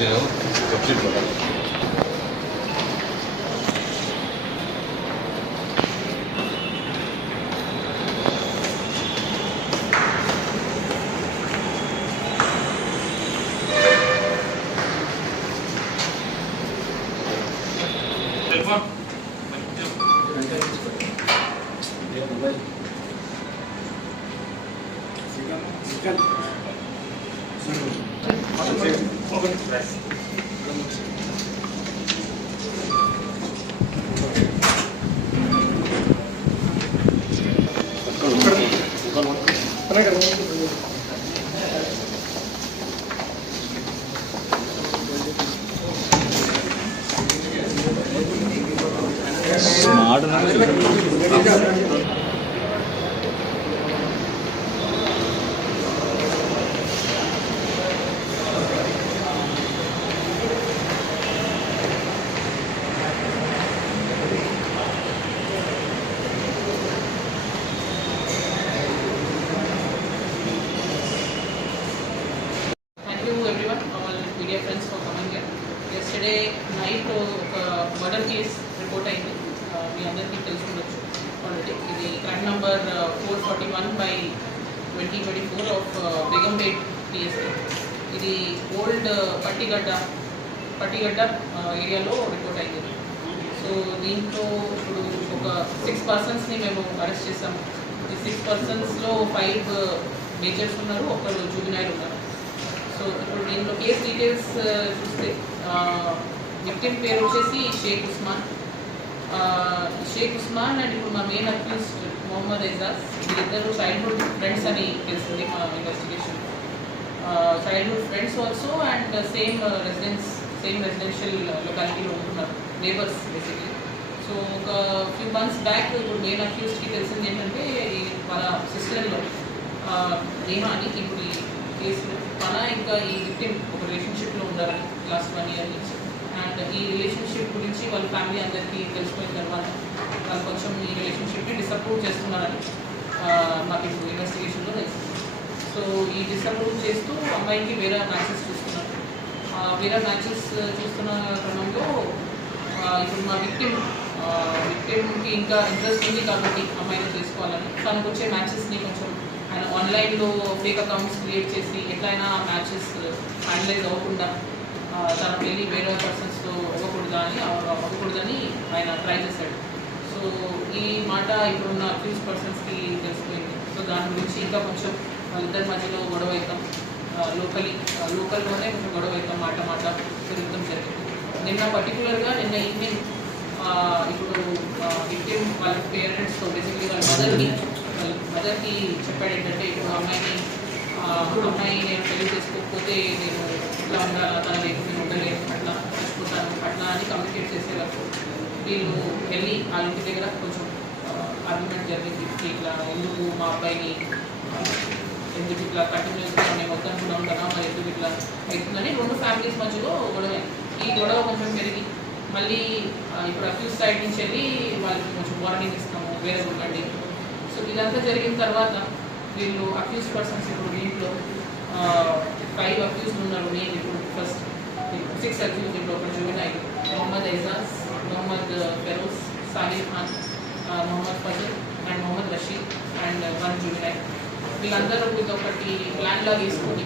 చేసాము వెబ్సైట్ ద్వారా. Media friends for coming here. Yesterday night murder case report అయింది. మీ అందరికీ తెలుసుకుండొచ్చు ఆల్రెడీ. ఇది crime number 441/2024 of Begumpet PSA. ఇది ఓల్డ్ పట్టిగడ్డ ఏరియాలో రిపోర్ట్ అయింది. సో దీంట్లో ఇప్పుడు ఒక 6 పర్సన్స్ని మేము అరెస్ట్ చేసాము. ఈ 6 పర్సన్స్లో 5 మేజర్స్ ఉన్నారు, ఒకరు జూనియర్ ఉన్నారు. సో ఇప్పుడు దీంట్లో కేస్ డీటెయిల్స్ చూస్తే విక్టిమ్ పేరు వచ్చేసి షేక్ ఉస్మాన్ అండ్ ఇప్పుడు మా మెయిన్ అక్యూజ్ మొహమ్మద్ ఎజాజ్. వీరిద్దరు చైల్డ్హుడ్ ఫ్రెండ్స్ అని తెలిసింది మా investigation. Childhood friends also and same residential లొకాలిటీలో ఉంటున్నారు, నేబర్స్ బేసిక్లీ. సో ఒక ఫ్యూ మంత్స్ బ్యాక్ ఇప్పుడు మెయిన్ అక్యూజ్కి తెలిసింది ఏంటంటే వాళ్ళ సిస్టర్లో నేహా అని ఇప్పుడు ఈ కేసులో మన ఇంకా ఈ విక్టిమ్ ఒక రిలేషన్షిప్లో ఉండాలని లాస్ట్ 1 year నుంచి. అండ్ ఈ రిలేషన్షిప్ గురించి వాళ్ళ ఫ్యామిలీ అందరికీ తెలిసిపోయిన తర్వాత వాళ్ళు కొంచెం ఈ రిలేషన్షిప్ని డిసప్రూవ్ చేస్తున్నారని మాకు ఇప్పుడు ఇన్వెస్టిగేషన్లో తెలిసింది. సో ఈ డిసప్రూవ్ చేస్తూ అమ్మాయికి వేరే మ్యాచెస్ చూస్తున్నారు. వేరే మ్యాచెస్ చూస్తున్న క్రమంలో ఇప్పుడు మా విక్టిమ్కి ఇంకా ఇంట్రెస్ట్ ఉంది కాబట్టి అమ్మాయిని చేసుకోవాలని తనకు వచ్చే మ్యాచెస్ని కొంచెం ఆయన ఆన్లైన్లో ఫేక్ అకౌంట్స్ క్రియేట్ చేసి ఎట్లయినా మ్యాచెస్ ఫైనలైజ్ అవ్వకుండా తన పెళ్ళి వేరే పర్సన్స్తో అవ్వకూడదని ఆయన ట్రై చేశాడు. సో ఈ మాట ఇప్పుడున్న అక్యూజ్ పర్సన్స్కి తెలిసిపోయింది. సో దాని గురించి ఇంకా కొంచెం వాళ్ళిద్దరి మధ్యలో గొడవ అవుతాం, లోకల్లోనే కొంచెం గొడవ అవుతాం, మాట తిరుగుతాం జరిగింది. నిన్న పర్టికులర్గా ఈవినింగ్ ఇప్పుడు విక్టిమ్ వాళ్ళ పేరెంట్స్తో బేసిక్లీ వాళ్ళ మదర్కి చెప్పాడు ఏంటంటే ఇప్పుడు అమ్మాయి నేను పెళ్లి చేసుకోకపోతే నేను ఇట్లా ఉండాలా, తన లేకపోతే నేను ఉండలేను, అట్లా చచ్చిపోతాను అట్లా అని కమ్యూనికేట్ చేసేవారు. వీళ్ళు వెళ్ళి వాళ్ళ ఇంటి దగ్గర కొంచెం ఆర్గ్యుమెంట్ జరిగింది. ఇట్లా ఎందుకు మా అబ్బాయిని ఎందుకు ఇట్లా కంటిన్యూస్గా నేను వద్దనుకున్నా ఉంటానా, మరి ఎందుకు ఇట్లా అవుతుందని 2 ఫ్యామిలీస్ మధ్యలో గొడవ. ఈ గొడవ కొంచెం పెరిగి మళ్ళీ ఇప్పుడు అక్యూజ్ సైడ్ నుంచి వెళ్ళి వాళ్ళకి కొంచెం వార్నింగ్ ఇస్తాము, వేరే ఉండండి. సో ఇదంతా జరిగిన తర్వాత వీళ్ళు అక్యూజ్ పర్సన్స్ ఇప్పుడు దీంట్లో 5 అక్యూజ్లు ఉన్నారు. నేను ఇప్పుడు ఫస్ట్ 6 అక్యూజ్. ఇప్పుడు ఒక juvenile Mohammed Ejaz, Mohammed Feroz, Sahil Khan, Mohammed Fazal and Mohammed Rashid and 1 juvenile. వీళ్ళందరూ ఇది ఒకటి ప్లాన్ లాగా వేసుకొని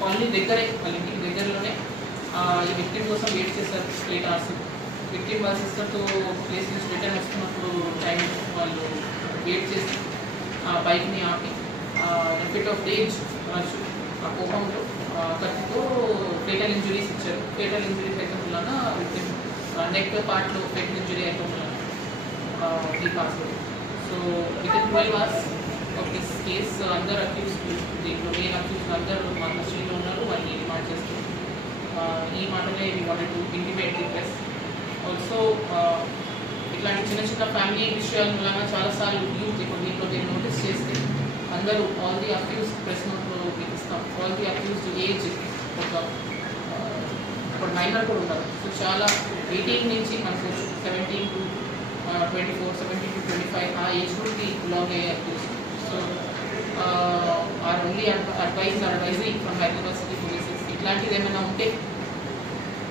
కాలనీ దగ్గరే, వాళ్ళ ఇంటికి దగ్గరలోనే ఈ విక్టిమ్ కోసం వెయిట్ చేశారు 8 hours. విక్టిమ్ వాళ్ళ సిస్టర్తో ప్లేస్ నుంచి రిటర్న్ వస్తున్నప్పుడు టైం వాళ్ళు వెయిట్ చేసి బైక్ని ఆపి ఫిట్ ఆఫ్ రేజ్ ఆ కోపంలో కత్తితో ఫేటల్ ఇంజురీస్ ఇచ్చారు. ఫేటల్ ఇంజురీస్ అయితే వలన విక్టిమ్ నెక్ పార్ట్లో ఫేటల్ ఇంజురీ అయితే వలన ఈ pass. So within 12 hours of this case అందరు అక్యూజ్, దీంట్లో మెయిన్ అక్యూజ్ అందరూ మా కస్టడీలో ఉన్నారు. వాళ్ళని రిమాండ్ చేస్తారు. ఈ మాటనే we wanted to intimate the press. Also ఇట్లాంటి చిన్న ఫ్యామిలీ విషయాల వలన చాలాసార్లు యూత్ ఇప్పుడు దీంట్లో మీరు నోటీస్ చేస్తే అందరూ ఆల్ ది అక్యూజ్ ప్రెస్ నోట్లో ఇస్తాం. ఆల్ ది అక్యూజ్డ్ ఏజ్ ఒక మైనర్ కూడా ఉంటారు. సో చాలా 18 నుంచి మనకు 17 to 24, 17 to 25 ఆ ఏజ్ గ్రూప్కి బిలాంగ్ అయ్యే accused. So or only advisory from Hyderabad city పోలీసెస్కి ఇట్లాంటిది ఏమైనా ఉంటే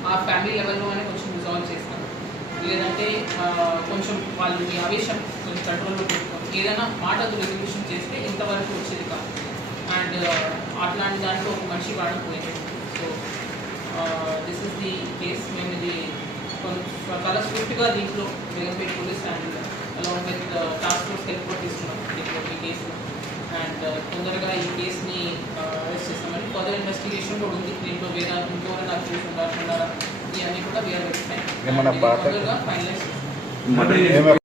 ఆ ఫ్యామిలీ లెవెల్లోనే కొంచెం రిజాల్వ్ చేస్తాను. లేదంటే కొంచెం వాళ్ళు మీ ఆవేశం కొంచెం కంట్రోల్లో పెట్టుకొని ఏదైనా మాటలు రెజల్యూషన్ చేస్తే ఇంతవరకు వచ్చేది కాదు. అండ్ అట్లాంటి దాంట్లో ఒక మనిషి వాడిపోయింది. So this is the case. మేము ఇది చాలా స్విఫ్ట్గా దీంట్లో Begumpet police station along with task force help కూడా తీసుకున్నాం ఈ కేసు. అండ్ తొందరగా ఈ కేసుని అరెస్ట్ చేస్తామని ఫర్దర్ ఇన్వెస్టిగేషన్ కూడా ఉంది. దీంట్లో వేరే ఇంకెవరైనా అక్యూజ్ ఉండాలి ఇవన్నీ కూడా వేరే వెబ్సైట్ తొందరగా ఫైనలైజ్